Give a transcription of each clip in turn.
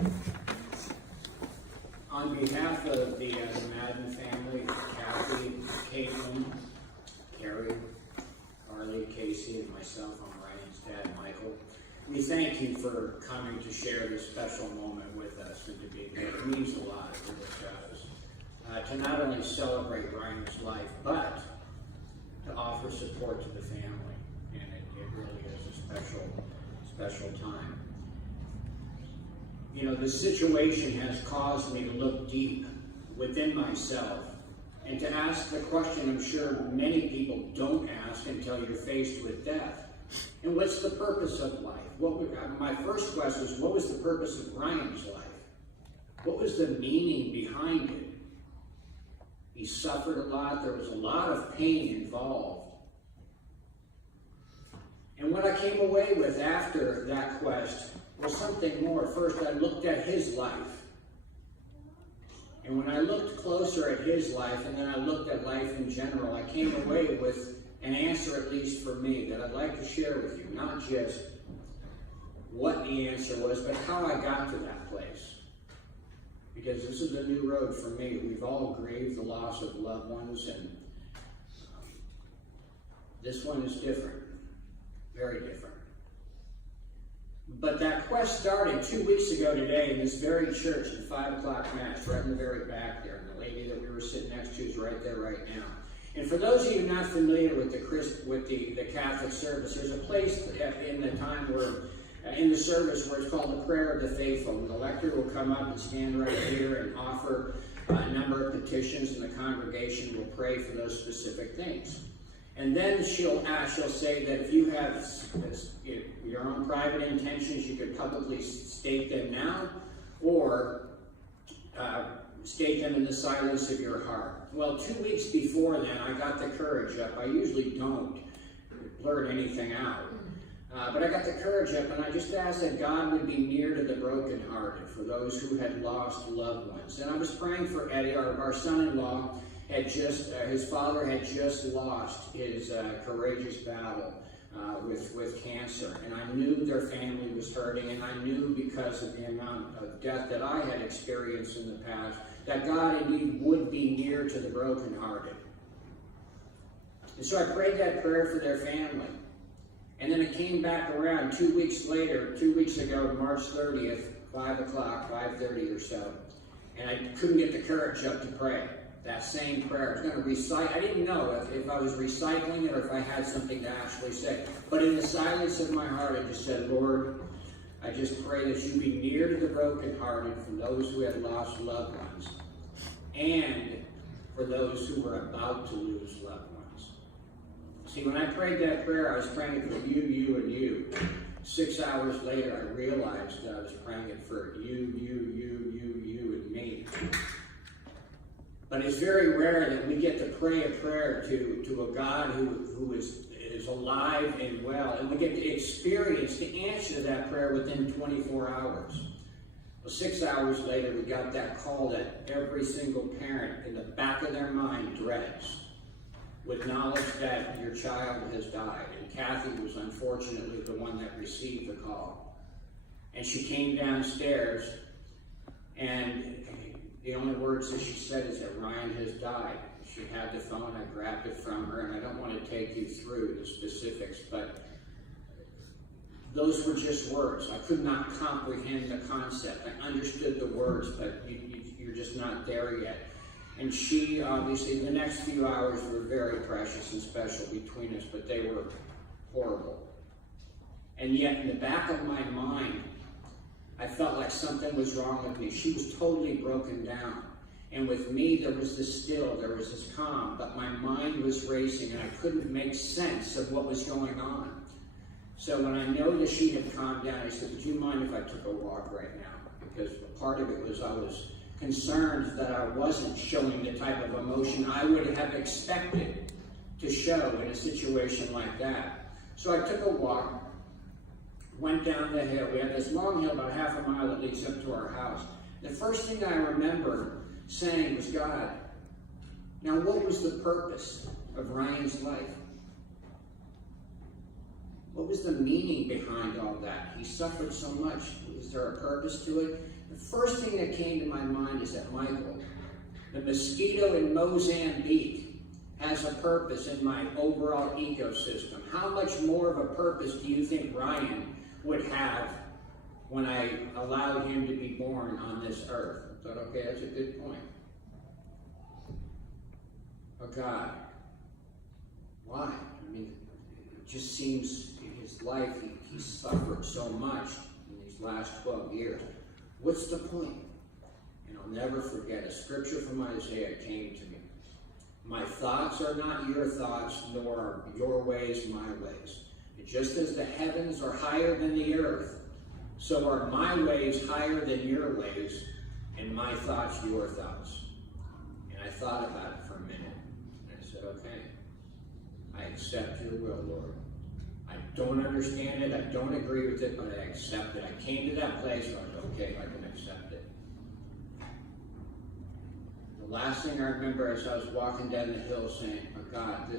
On behalf of the Madden family, Kathy, Caitlin, Carrie, Harley, Casey, and myself, I'm Ryan's dad, Michael. We thank you for coming to share this special moment with us and to be here. It means a lot, it really does. To not only celebrate Ryan's life, but to offer support to the family. And it really is a special time. You know, the situation has caused me to look deep within myself and to ask the question I'm sure many people don't ask until you're faced with death. And what's the purpose of life? My first question was, what was the purpose of Ryan's life? What was the meaning behind it? He suffered a lot. There was a lot of pain involved. And what I came away with after that quest was something more. First, I looked at his life. And when I looked closer at his life, and then I looked at life in general, I came away with an answer, at least for me, that I'd like to share with you. Not just what the answer was, but how I got to that place. Because this is a new road for me. We've all grieved the loss of loved ones, and this one is different. Very different. But that quest started 2 weeks ago today in this very church at 5 o'clock Mass, right in the very back there. And the lady that we were sitting next to is right there right now. And for those of you not familiar with the Catholic service, there's a place in the time where, in the service, where it's called the Prayer of the Faithful. And the lector will come up and stand right here and offer a number of petitions, and the congregation will pray for those specific things. And then she'll say that if you have your own private intentions, you could publicly state them now, or state them in the silence of your heart. Well, 2 weeks before then, I got the courage up. I usually don't blurt anything out. But I got the courage up, and I just asked that God would be near to the brokenhearted, for those who had lost loved ones. And I was praying for Eddie, our son-in-law. His father had just lost his courageous battle with cancer, and I knew their family was hurting, and I knew because of the amount of death that I had experienced in the past, that God indeed would be near to the brokenhearted. And so I prayed that prayer for their family. And then it came back around 2 weeks later, 2 weeks ago, March 30th, 5 o'clock, 5:30 or so, and I couldn't get the courage up to pray that same prayer. I was going to recite. I didn't know if I was recycling it or if I had something to actually say. But in the silence of my heart, I just said, Lord, I just pray that you be near to the brokenhearted, for those who had lost loved ones, and for those who were about to lose loved ones. See, when I prayed that prayer, I was praying it for you, and you. 6 hours later, I realized that I was praying it for you, and me. But it's very rare that we get to pray a prayer to a God who is alive and well, and we get to experience the answer to that prayer within 24 hours. Well, 6 hours later, we got that call that every single parent in the back of their mind dreads, with knowledge that your child has died. And Kathy was unfortunately the one that received the call. And she came downstairs, and the only words that she said is that Ryan has died. She had the phone, I grabbed it from her, and I don't want to take you through the specifics, but those were just words. I could not comprehend the concept. I understood the words, but you're just not there yet. And she, obviously, the next few hours were very precious and special between us, but they were horrible. And yet, in the back of my mind, I felt like something was wrong with me. She was totally broken down. And with me, there was this still, there was this calm, but my mind was racing, and I couldn't make sense of what was going on. So when I know that she had calmed down, I said, would you mind if I took a walk right now? Because part of it was I was concerned that I wasn't showing the type of emotion I would have expected to show in a situation like that. So I took a walk, went down the hill. We had this long hill, about half a mile, that leads up to our house. The first thing I remember saying was, God, now what was the purpose of Ryan's life? What was the meaning behind all that? He suffered so much. Was there a purpose to it? The The first thing that came to my mind is that, Michael, the mosquito in Mozambique has a purpose in my overall ecosystem. How much more of a purpose do you think Ryan would have when I allowed him to be born on this earth? I thought, okay, that's a good point. But God, why? I mean, it just seems in his life he suffered so much in these last 12 years. What's the point? And I'll never forget, a scripture from Isaiah came to me. My thoughts are not your thoughts, nor are your ways my ways. And just as the heavens are higher than the earth, so are my ways higher than your ways, and my thoughts your thoughts. And I thought about it for a minute, and I said, okay, I accept your will, Lord. I don't understand it, I don't agree with it, but I accept it. I came to that place where I was, okay, I can accept it. The last thing I remember as I was walking down the hill saying, oh God,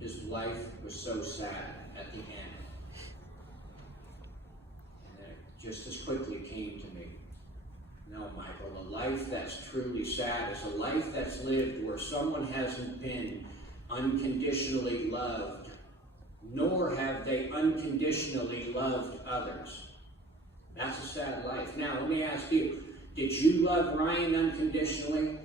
his life was so sad at the end. And it just as quickly came to me. No, Michael, a life that's truly sad is a life that's lived where someone hasn't been unconditionally loved, nor have they unconditionally loved others. That's a sad life. Now, let me ask you, did you love Ryan unconditionally?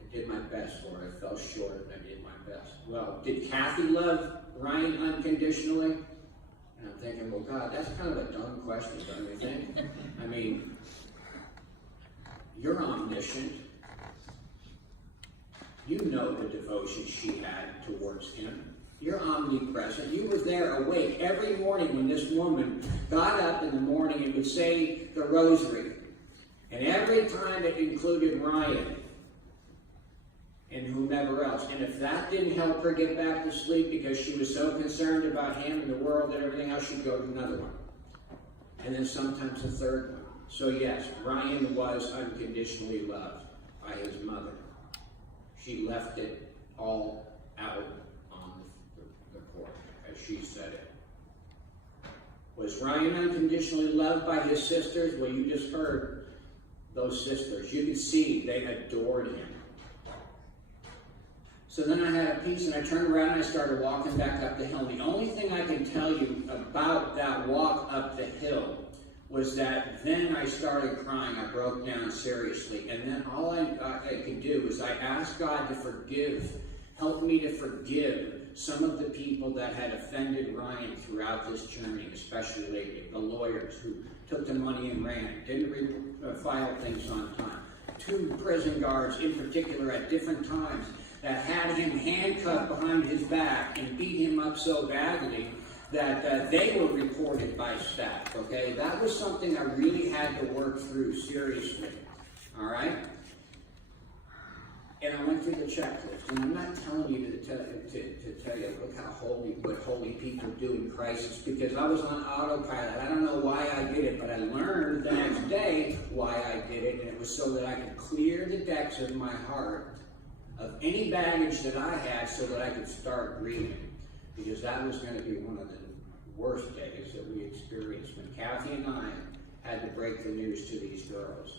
I did my best, Lord. I fell short, and I did my best. Well, did Kathy love Ryan unconditionally? And I'm thinking, well, God, that's kind of a dumb question, don't you think? I mean, you're omniscient. You know the devotion she had towards him. You're omnipresent. You were there awake every morning when this woman got up in the morning and would say the rosary. And every time it included Ryan and whomever else. And if that didn't help her get back to sleep because she was so concerned about him and the world and everything else, she'd go to another one. And then sometimes a third one. So yes, Ryan was unconditionally loved by his mother. She left it all out on the porch, as she said it. Was Ryan unconditionally loved by his sisters? Well, you just heard those sisters. You could see they adored him. So then I had a piece, and I turned around and I started walking back up the hill. And the only thing I can tell you about that walk up the hill was that then I started crying. I broke down seriously. And then all I could do was I asked God to forgive, help me to forgive some of the people that had offended Ryan throughout this journey, especially lately. The lawyers who took the money and ran, didn't file things on time. 2 prison guards in particular at different times that had him handcuffed behind his back and beat him up so badly that they were reported by staff, okay? That was something I really had to work through seriously, all right? And I went through the checklist, and I'm not telling you to tell you look how what holy people do in crisis, because I was on autopilot. I don't know why I did it, but I learned the next day why I did it, and it was so that I could clear the decks of my heart of any baggage that I had so that I could start breathing, because that was going to be one of the worst days that we experienced when Kathy and I had to break the news to these girls.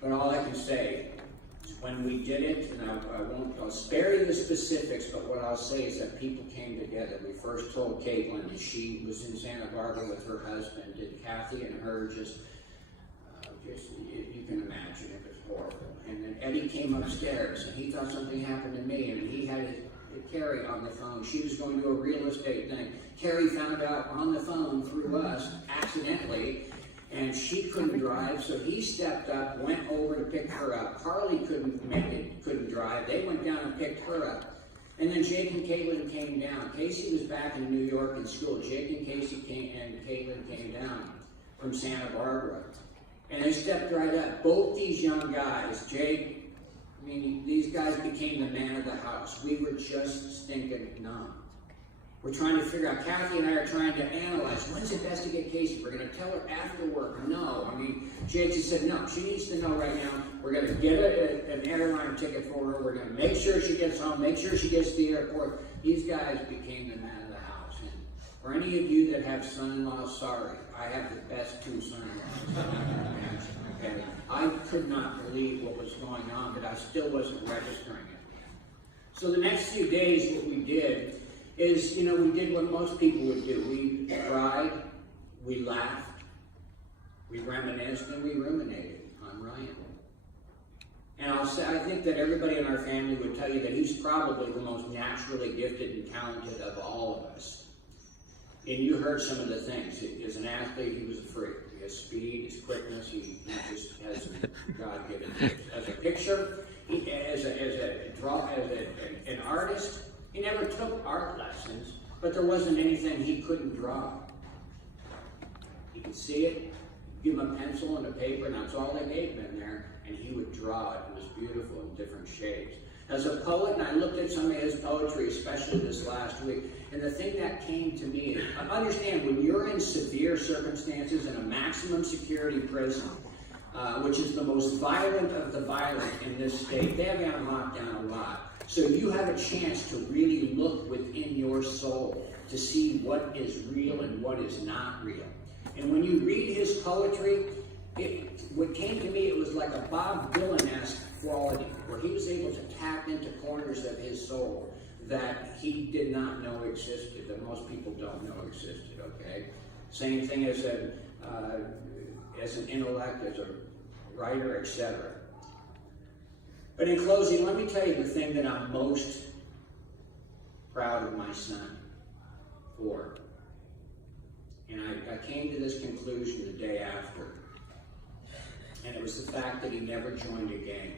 But all I can say is when we did it, and I'll spare you the specifics, but what I'll say is that people came together. We first told Caitlin that she was in Santa Barbara with her husband, and Kathy and her just you can imagine, it was horrible. And then Eddie came upstairs, and he thought something happened to me, and he had Carrie on the phone. She was going to a real estate thing. Carrie found out on the phone through us, accidentally, and she couldn't drive, so he stepped up, went over to pick her up. Carly couldn't make it, couldn't drive. They went down and picked her up. And then Jake and Caitlin came down. Casey was back in New York in school. Jake and Caitlin came down from Santa Barbara. And they stepped right up. Both these young guys, Jake, these guys became the man of the house. We were just stinking numb. We're trying to figure out, Kathy and I are trying to analyze, when's it best to get Casey? We're going to tell her after work. No. Jake said, no, she needs to know right now. We're going to get an airline ticket for her. We're going to make sure she gets home, make sure she gets to the airport. These guys became the man of the house. And for any of you that have son-in-laws, sorry. I have the best 2 son-in-laws. I could not believe what was going on, but I still wasn't registering it. So the next few days, what we did is, we did what most people would do. We cried, we laughed, we reminisced, and we ruminated on Ryan. And I think that everybody in our family would tell you that he's probably the most naturally gifted and talented of all of us. And you heard some of the things. As an athlete, he was a freak. He has speed, his quickness, he just has God-given gifts. As a picture, as an artist, he never took art lessons, but there wasn't anything he couldn't draw. He could see it, give him a pencil and a paper, and that's all they gave him in there, and he would draw it. It was beautiful in different shades. As a poet, and I looked at some of his poetry, especially this last week, and the thing that came to me, understand, when you're in severe circumstances in a maximum security prison, which is the most violent of the violent in this state, they have you on lockdown a lot. So you have a chance to really look within your soul to see what is real and what is not real. And when you read his poetry, what came to me, it was like a Bob Dylan-esque quality, where he was able to tap into corners of his soul that he did not know existed, that most people don't know existed, okay? Same thing as an intellect, as a writer, etc. But in closing, let me tell you the thing that I'm most proud of my son for. And I came to this conclusion the day after. And it was the fact that he never joined a gang.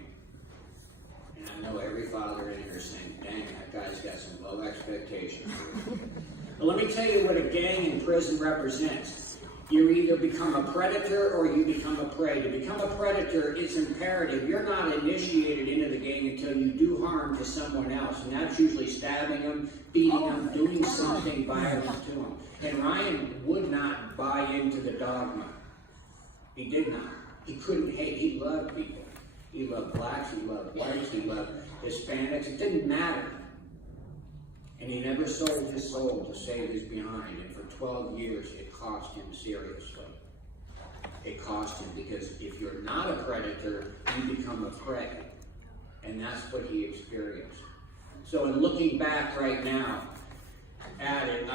And I know every father in here is saying, dang, that guy's got some low expectations. But let me tell you what a gang in prison represents. You either become a predator or you become a prey. To become a predator, it's imperative. You're not initiated into the gang until you do harm to someone else. And that's usually stabbing them, beating them, doing something violent to them. And Ryan would not buy into the dogma. He did not. He couldn't hate. He loved people. He loved blacks, he loved whites, he loved Hispanics. It didn't matter. And he never sold his soul to save his behind. And for 12 years, it cost him seriously. It cost him because if you're not a predator, you become a prey. And that's what he experienced. So in looking back right now at it,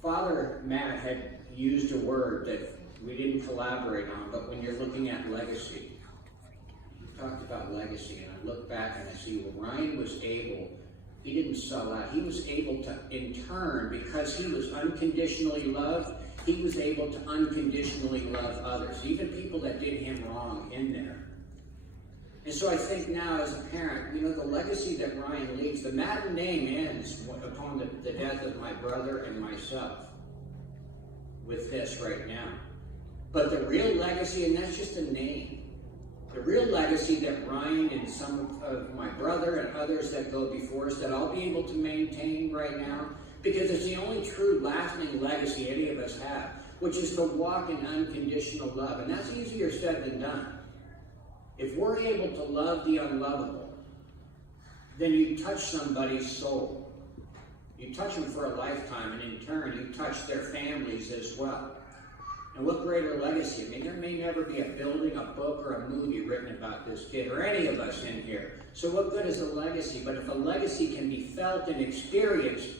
Father Matt had used a word that we didn't collaborate on, but when you're looking at legacy, we talked about legacy, and I look back and I see, well, Ryan was able, he didn't sell out. He was able to, in turn, because he was unconditionally loved, he was able to unconditionally love others, even people that did him wrong in there. And so I think now, as a parent, the legacy that Ryan leaves, the Madden name ends upon the death of my brother and myself with this right now. But the real legacy, and that's just a name, the real legacy that Ryan and some of my brother and others that go before us, that I'll be able to maintain right now, because it's the only true lasting legacy any of us have, which is to walk in unconditional love. And that's easier said than done. If we're able to love the unlovable, then you touch somebody's soul. You touch them for a lifetime, and in turn, you touch their families as well. And what greater legacy? I mean, there may never be a building, a book, or a movie written about this kid, or any of us in here. So what good is a legacy? But if a legacy can be felt and experienced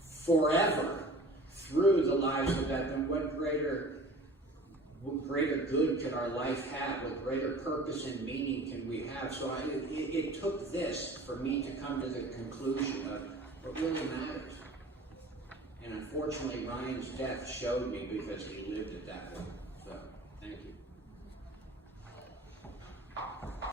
forever through the lives of that, then what greater good could our life have? What greater purpose and meaning can we have? So it took this for me to come to the conclusion of what really matters. And unfortunately, Ryan's death showed me, because he lived